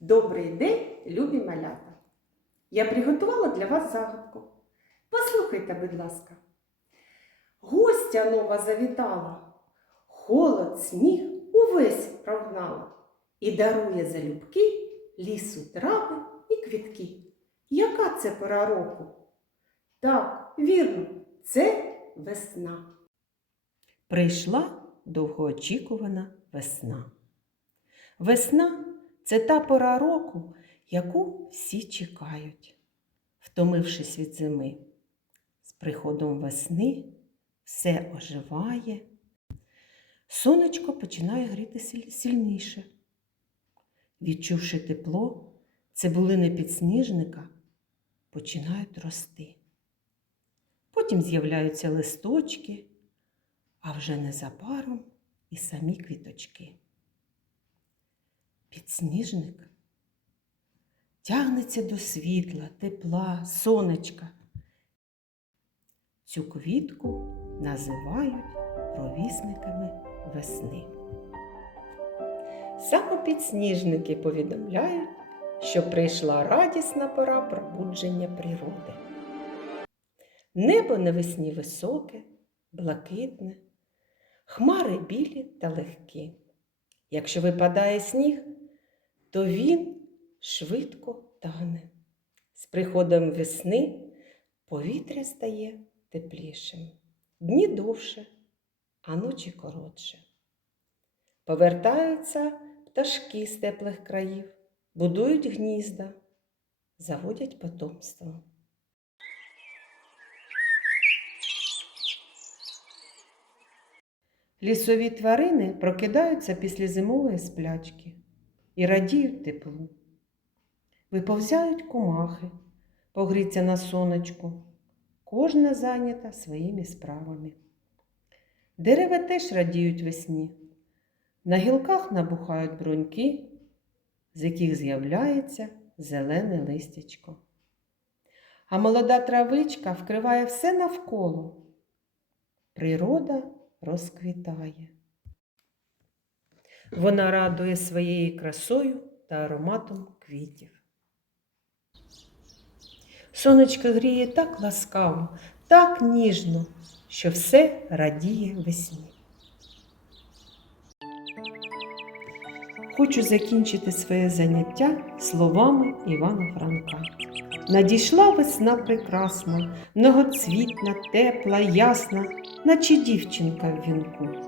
Добрий день, любі малята! Я приготувала для вас загадку. Послухайте, будь ласка. Гостя нова завітала, холод, сніг увесь прогнала і дарує залюбки лісу трави і квітки. Яка це пора року? Так, вірно, це весна. Прийшла довгоочікувана весна. Весна це та пора року, яку всі чекають, втомившись від зими. З приходом весни все оживає, сонечко починає гріти сильніше. Відчувши тепло, цибулини підсніжника починають рости. Потім з'являються листочки, а вже незабаром і самі квіточки. Підсніжник тягнеться до світла, тепла, сонечка. Цю квітку називають провісниками весни. Саме підсніжники повідомляють, що прийшла радісна пора пробудження природи. Небо навесні високе, блакитне, хмари білі та легкі. Якщо випадає сніг, то він швидко тане. З приходом весни повітря стає теплішим, дні довше, а ночі коротше. Повертаються пташки з теплих країв, будують гнізда, заводять потомство. Лісові тварини прокидаються після зимової сплячки і радіють теплу. Виповзяють комахи, погріться на сонечку, кожна зайнята своїми справами. Дерева теж радіють весні. На гілках набухають бруньки, з яких з'являється зелене листячко. А молода травичка вкриває все навколо. Природа розквітає. Вона радує своєю красою та ароматом квітів. Сонечко гріє так ласкаво, так ніжно, що все радіє весні. Хочу закінчити своє заняття словами Івана Франка. Надійшла весна прекрасна, многоцвітна, тепла, ясна, наче дівчинка в вінку.